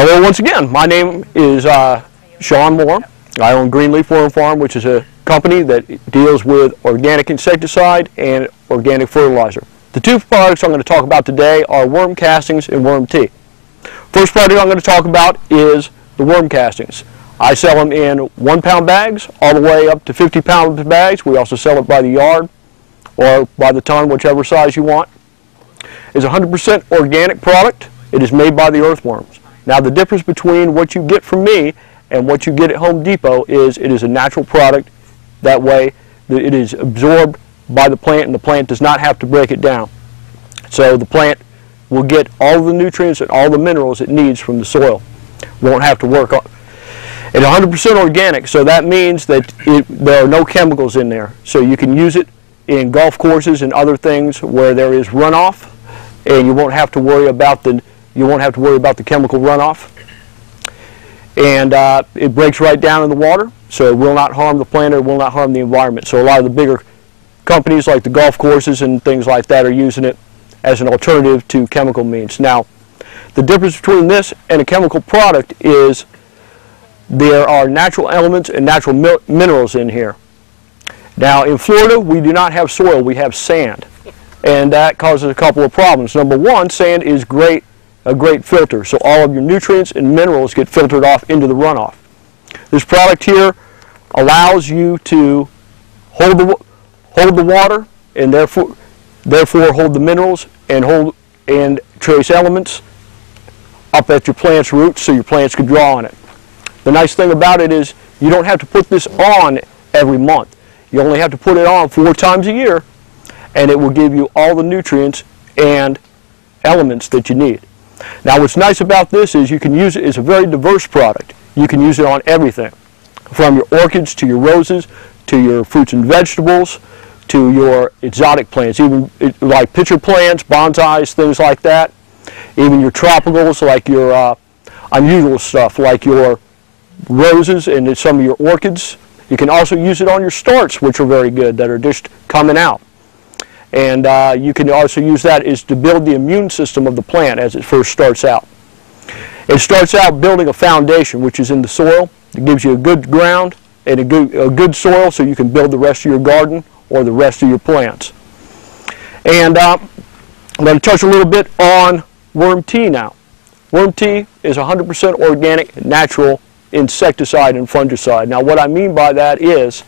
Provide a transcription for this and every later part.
Hello once again. My name is Sean Moore. I own Greenleaf Worm Farm, which is a company that deals with organic insecticide and organic fertilizer. The two products I'm going to talk about today are worm castings and worm tea. First product I'm going to talk about is the worm castings. I sell them in 1 pound bags all the way up to 50 pound bags. We also sell it by the yard or by the ton, whichever size you want. It's a 100% organic product. It is made by the earthworms. Now the difference between what you get from me and what you get at Home Depot is it is a natural product. That way it is absorbed by the plant and the plant does not have to break it down. So the plant will get all the nutrients and all the minerals it needs from the soil. Won't have to work on. It's 100% organic, so that means that there are no chemicals in there. So you can use it in golf courses and other things where there is runoff, and you won't have to worry about the chemical runoff. And it breaks right down in the water, so it will not harm the plant or it will not harm the environment. So a lot of the bigger companies like the golf courses and things like that are using it as an alternative to chemical means. Now, the difference between this and a chemical product is there are natural elements and natural minerals in here. Now, in Florida, we do not have soil, we have sand. And that causes a couple of problems. Number one, sand is a great filter, so all of your nutrients and minerals get filtered off into the runoff. This product here allows you to hold the water and therefore hold the minerals and trace elements up at your plant's roots so your plants can draw on it. The nice thing about it is you don't have to put this on every month. You only have to put it on 4 times a year, and it will give you all the nutrients and elements that you need. Now what's nice about this is you can use it, it's a very diverse product. You can use it on everything, from your orchids to your roses, to your fruits and vegetables, to your exotic plants, even like pitcher plants, bonsais, things like that. Even your tropicals, like your unusual stuff, like your roses and some of your orchids. You can also use it on your starts, which are very good, that are just coming out. And you can also use that is to build the immune system of the plant as it first starts out. It starts out building a foundation, which is in the soil. It gives you a good ground and a good soil so you can build the rest of your garden or the rest of your plants. And I'm going to touch a little bit on worm tea now. Worm tea is 100% organic, natural insecticide and fungicide. Now what I mean by that is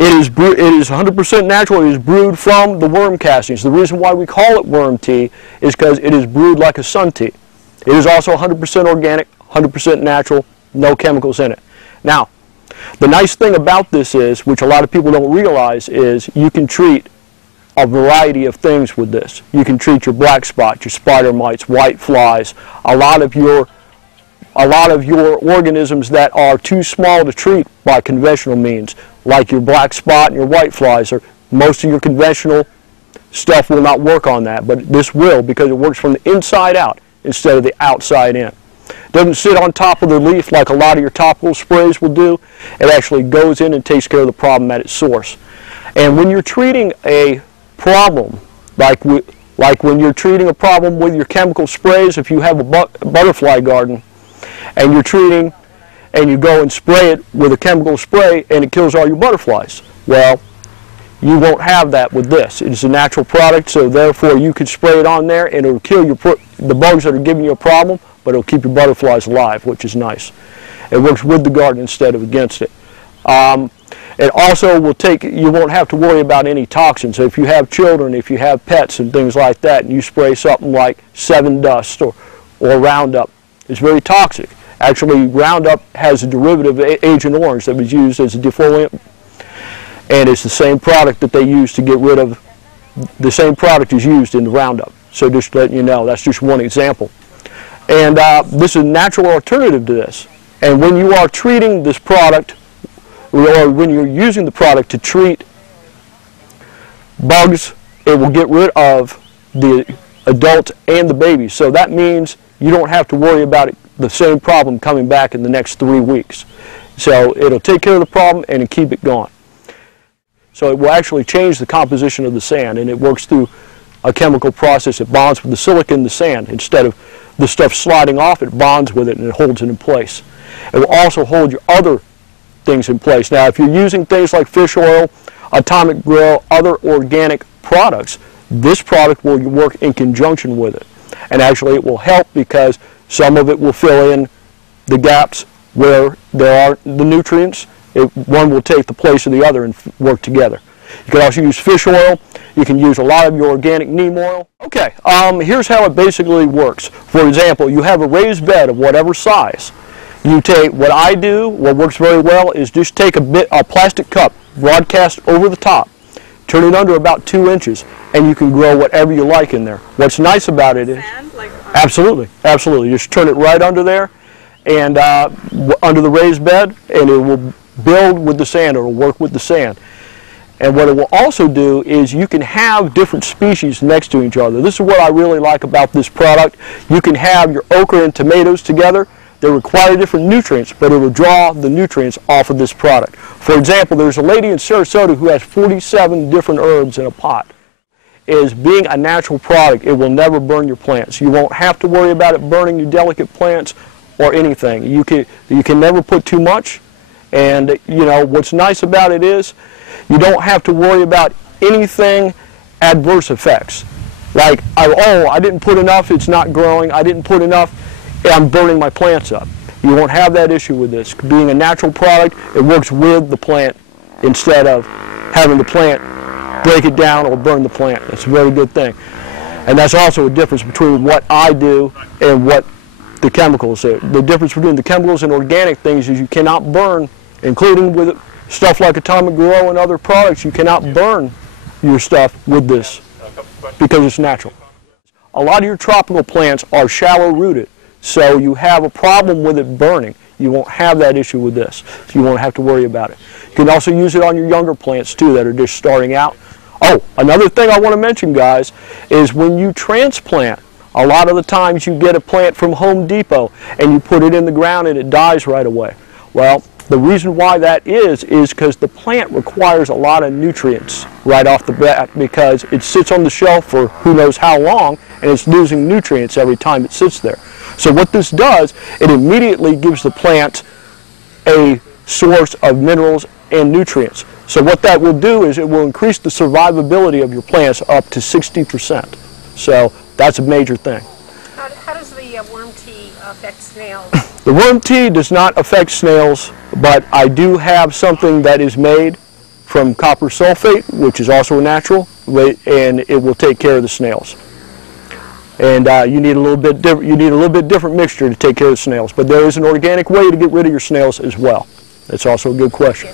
it is 100% natural. It is brewed from the worm castings. The reason why we call it worm tea is because it is brewed like a sun tea. It is also 100% organic, 100% natural, no chemicals in it. Now, the nice thing about this is, which a lot of people don't realize, is you can treat a variety of things with this. You can treat your black spot, your spider mites, white flies, a lot of your organisms that are too small to treat by conventional means, like your black spot and your white flies. Or most of your conventional stuff will not work on that, but this will, because it works from the inside out instead of the outside in. It doesn't sit on top of the leaf like a lot of your topical sprays will do. It actually goes in and takes care of the problem at its source. And when you're treating a problem, like when you're treating a problem with your chemical sprays, if you have a butterfly garden and you're treating and you go and spray it with a chemical spray and it kills all your butterflies, well, you won't have that with this. It is a natural product, so therefore you can spray it on there and it will kill the bugs that are giving you a problem, but it will keep your butterflies alive, which is nice. It works with the garden instead of against it. It also will you won't have to worry about any toxins. So if you have children, if you have pets and things like that, and you spray something like 7 Dust or Roundup, it's very toxic. Actually, Roundup has a derivative of Agent Orange that was used as a defoliant, and it's the same product that they use to get rid of, the same product is used in the Roundup. So just letting you know, that's just one example. And this is a natural alternative to this. And when you are treating this product, or when you're using the product to treat bugs, it will get rid of the adults and the babies. So that means you don't have to worry about the same problem coming back in the next 3 weeks. So it'll take care of the problem and it'll keep it gone. So it will actually change the composition of the sand, and it works through a chemical process. It bonds with the silica in the sand instead of the stuff sliding off, it bonds with it and it holds it in place. It will also hold your other things in place. Now, if you're using things like fish oil, atomic grill, other organic products, this product will work in conjunction with it. And actually it will help because some of it will fill in the gaps where there are the nutrients. One will take the place of the other and work together. You can also use fish oil. You can use a lot of your organic neem oil. Okay, here's how it basically works. For example, you have a raised bed of whatever size. You take, what I do, what works very well, is just take a plastic cup, broadcast over the top, turn it under about 2 inches, and you can grow whatever you like in there. What's nice about it is, absolutely, just turn it right under there, and under the raised bed, and it will build with the sand, or it will work with the sand. And what it will also do is you can have different species next to each other. This is what I really like about this product. You can have your okra and tomatoes together. They require different nutrients, but it will draw the nutrients off of this product. For example, there's a lady in Sarasota who has 47 different herbs in a pot. Is being a natural product, it will never burn your plants. You won't have to worry about it burning your delicate plants or anything. You can never put too much, and you know what's nice about it is you don't have to worry about anything adverse effects. Like, I didn't put enough, it's not growing, I didn't put enough, I'm burning my plants up. You won't have that issue with this. Being a natural product, it works with the plant instead of having the plant break it down or burn the plant. That's a very good thing. And that's also a difference between what I do and what the chemicals do. The difference between the chemicals and organic things is you cannot burn, including with stuff like Atomic Grow and other products, you cannot burn your stuff with this because it's natural. A lot of your tropical plants are shallow rooted, so you have a problem with it burning. You won't have that issue with this, so you won't have to worry about it. You can also use it on your younger plants too that are just starting out. Oh, another thing I want to mention, guys, is when you transplant, a lot of the times you get a plant from Home Depot and you put it in the ground and it dies right away. Well, the reason why that is because the plant requires a lot of nutrients right off the bat because it sits on the shelf for who knows how long and it's losing nutrients every time it sits there. So what this does, it immediately gives the plant a source of minerals and nutrients. So what that will do is it will increase the survivability of your plants up to 60%. So that's a major thing. How does the worm tea affect snails? The worm tea does not affect snails, but I do have something that is made from copper sulfate, which is also a natural, and it will take care of the snails. And you need a little bit different mixture to take care of the snails. But there is an organic way to get rid of your snails as well. That's also a good question.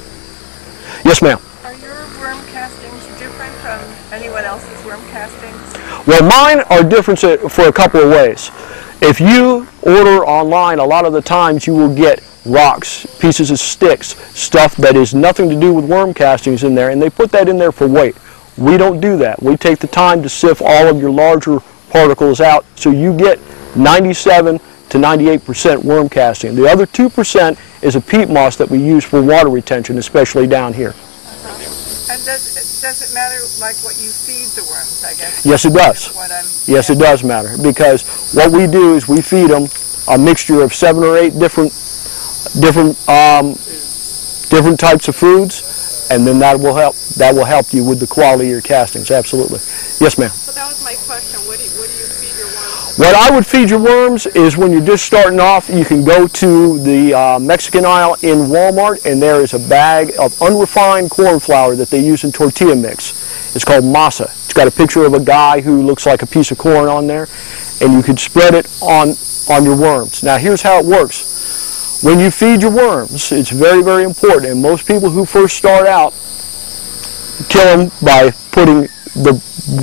Yes, ma'am. Are your worm castings different from anyone else's worm castings? Well, mine are different for a couple of ways. If you order online, a lot of the times you will get rocks, pieces of sticks, stuff that is nothing to do with worm castings in there, and they put that in there for weight. We don't do that. We take the time to sift all of your larger particles out, so you get 97 to 98% worm casting. The other 2% is a peat moss that we use for water retention, especially down here. And does it matter like what you feed the worms, I guess? Yes, it does. Yes, it does matter, because what we do is we feed them a mixture of 7 or 8 different types of foods, and then that will help you with the quality of your castings. Absolutely. Yes, ma'am. So that was my question. What do you feed your worms? What I would feed your worms is when you're just starting off, you can go to the Mexican aisle in Walmart, and there is a bag of unrefined corn flour that they use in tortilla mix. It's called masa. It's got a picture of a guy who looks like a piece of corn on there, and you can spread it on your worms. Now here's how it works. When you feed your worms, it's very, very important, and most people who first start out kill them by putting the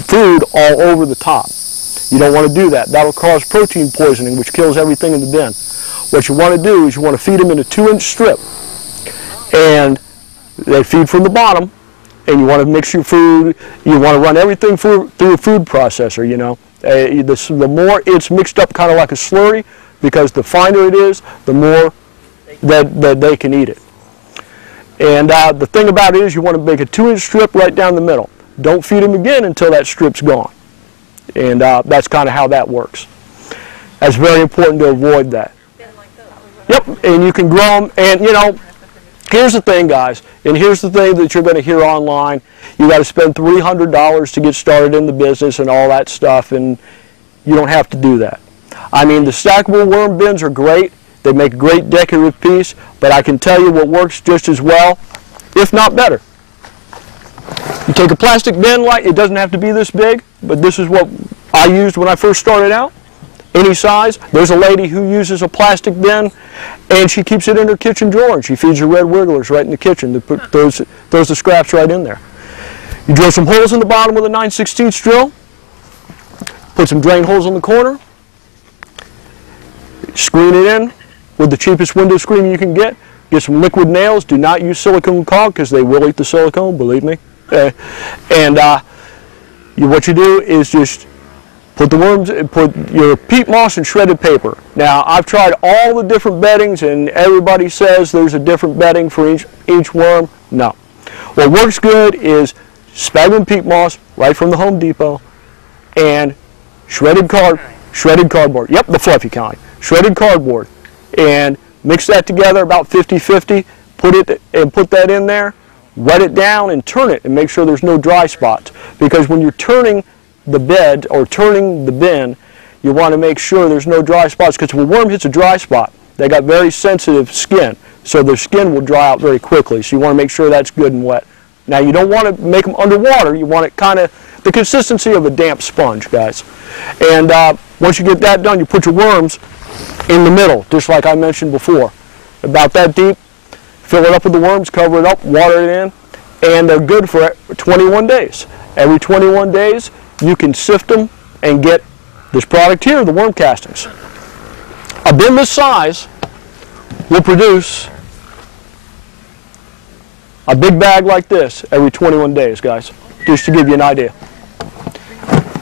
food all over the top. You don't want to do that. That'll cause protein poisoning, which kills everything in the bin. What you want to do is you want to feed them in a 2-inch strip, and they feed from the bottom, and you want to mix your food. You want to run everything through a food processor, you know. The more it's mixed up kind of like a slurry, because the finer it is, the more that they can eat it. And the thing about it is you want to make a 2-inch strip right down the middle. Don't feed them again until that strip's gone. And that's kind of how that works. That's very important to avoid that. Yep, and you can grow them, and you know, here's the thing, guys, and here's the thing that you're going to hear online. You got to spend $300 to get started in the business and all that stuff, and you don't have to do that. I mean, the stackable worm bins are great. They make a great decorative piece, but I can tell you what works just as well, if not better. You take a plastic bin, like it doesn't have to be this big, but this is what I used when I first started out. Any size. There's a lady who uses a plastic bin, and she keeps it in her kitchen drawer, and she feeds her red wigglers right in the kitchen. Throws the scraps right in there. You drill some holes in the bottom with a 9/16 drill. Put some drain holes in the corner. Screen it in with the cheapest window screen you can get. Get some liquid nails. Do not use silicone caulk because they will eat the silicone, believe me. What you do is just put the worms, put your peat moss and shredded paper. Now, I've tried all the different beddings, and everybody says there's a different bedding for each worm. No. What works good is sphagnum peat moss right from the Home Depot, and shredded cardboard. Yep, the fluffy kind. Shredded cardboard, and mix that together about 50-50. Put that in there. Wet it down and turn it, and make sure there's no dry spots. Because when you're turning the bed or turning the bin, you want to make sure there's no dry spots, because if a worm hits a dry spot, they got very sensitive skin, so their skin will dry out very quickly. So you want to make sure that's good and wet. Now, you don't want to make them underwater. You want it kind of the consistency of a damp sponge, guys. And once you get that done, you put your worms in the middle, just like I mentioned before, about that deep. Fill it up with the worms, cover it up, water it in, and they're good for 21 days. Every 21 days, you can sift them and get this product here, the worm castings. A bin this size will produce a big bag like this every 21 days, guys, just to give you an idea.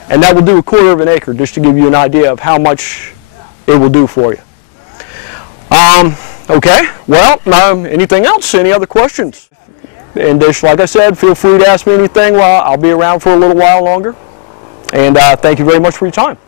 And that will do 1/4 of an acre, just to give you an idea of how much it will do for you. Okay, well, anything else? Any other questions? And just like I said, feel free to ask me anything. I'll be around for a little while longer. And thank you very much for your time.